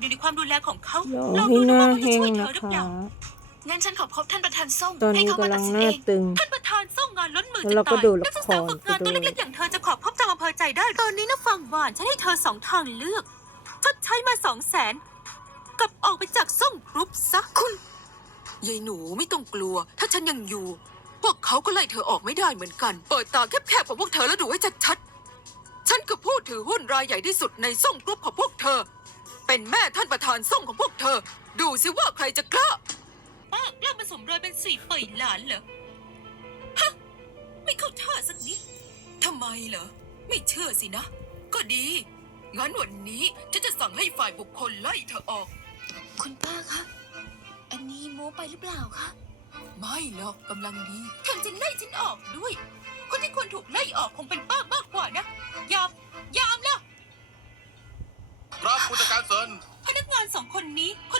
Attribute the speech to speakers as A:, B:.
A: อยู่ในความดูแลของเขา
B: รอ
A: ลอง
B: ให้
A: ดู
B: ห
A: นะ
B: น้า
A: ว่าเขาจะ
B: แห้ง
A: ช่วยเธ
B: นะ
A: อหรือ
B: คะ
A: เปล่างั้นฉันขอพบท่านประธานส่ง
B: ตอน
A: ให้
B: นี้
A: เขามาก
B: ำลั
A: ตัด
B: ง
A: สิน
B: หน้า
A: เอง
B: ตึง
A: ท่านประธานส่งงานล้นมือ
B: แล้ว
A: จะ
B: เราก็
A: ตาย
B: ดู
A: นั
B: ละ
A: กศึก
B: ค
A: ษาร ฝึก
B: ไป
A: งานตัว
B: ด้วย
A: เล็กๆอย่างเธอจะขอพบจางอำเภอใจได้ ตอนนี้นะฟังหวานฉันให้เธอ2 ทางเลือกชดใช้มา200,000กับออกไปจากส่งกรุ๊ปซะคุณยายหนูไม่ต้องกลัว ถ้าฉันยังอยู่ พวกเขาก็ไล่เธอออกไม่ได้เหมือนกัน เปิดตาแคบๆของพวกเธอแล้วดูให้ชัดๆฉันคือผู้ถือหุ้นรายใหญ่ที่สุดในส่งกรุ๊ปของพวกเธอ เป็นแม่ท่านประธานส่งของพวกเธอ ดูสิว่าใครจะกล้าป้ากล้ามาสมรอยเป็น4 เป่ยหลานเหรอฮะไม่เข้าท่าสักนิดทำไมเหรอไม่เชื่อสินะ ก็ดีงั้นวันนี้ฉันจะสั่งให้ฝ่ายบุคคลไล่เธอออก คุณป้าคะอันนี้โม้ไปหรือเปล่าคะไม่หรอกกำลังดีแถมจะไล่ฉันออกด้วย คนที่ควรถูกไล่ออกคงเป็นป้ามากกว่านะยามล่ะ
C: ครับผู้จัดการเซิน
A: พนักงาน2 คนนี้ค